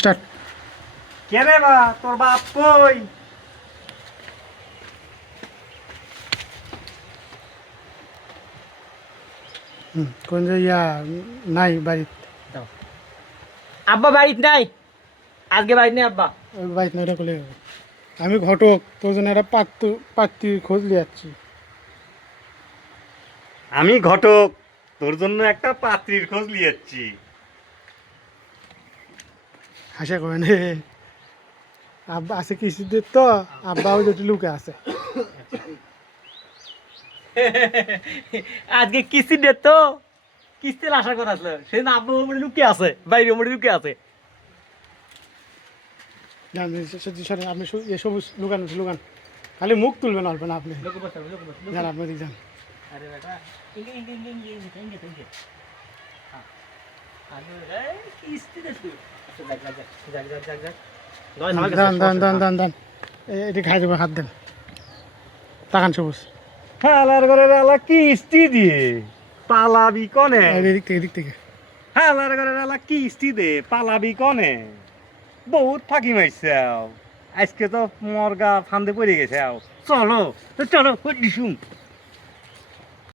Start. কে রে বা তোর বাপ কই? কোন যে নাই বাড়িতে? আব্বা বাড়িতে নাই, আজকে বাড়িতে নেই আব্বা। বাড়িতে নাই, ওটা করলে হবে। আমি ঘটক, তোর জন্য একটা পাত্রীর খোঁজ নিয়ে যাচ্ছি। আমি ঘটক, তোর জন্য একটা পাত্রীর খোঁজ লিয়েছি। হাসা করে নে। আব্বা আছে কিস্তিদের তো, আব্বাও যেটি লুকে আছে। আজকে কিস্তি ডেট তো, কিস্তির আশা করা আছে, সেদিন আব্বা ওমরে লুকিয়ে আছে, বাইরে ওমরে লুকিয়ে আছে। সরেন আপনি, এসব লুকান লুকান, খালি মুখ তুলবেন অল্প না আপনি। লোক বসে, লোক বসে, লোক যান বসে। আপনি দিক যান। আরে বেটা, ইঙ্গে ইঙ্গে ইঙ্গে ইঙ্গে ইঙ্গে ইঙ্গে ইঙ্গে। হ্যাঁ। আরে এই কিস্তি দে তুই। আচ্ছা যাক যাক যাক যাক যাক যাক। নয় আমার কাছে দান দান সমস্যা দান না। দান দান, এটি খাই দেবো, হাত দেন। তাকান সবুজ, হালার ঘরে আলা কিস্তি দিয়ে পালাবি কনে? এদিক থেকে এদিক থেকে। হালার ঘরে আলা কিস্তি দে পালাবি কনে? বহুত ফাঁকি মারছাও, আজকে তো মর্গা ফান্দে পড়ে গেছে। চলো চলো দিছুম।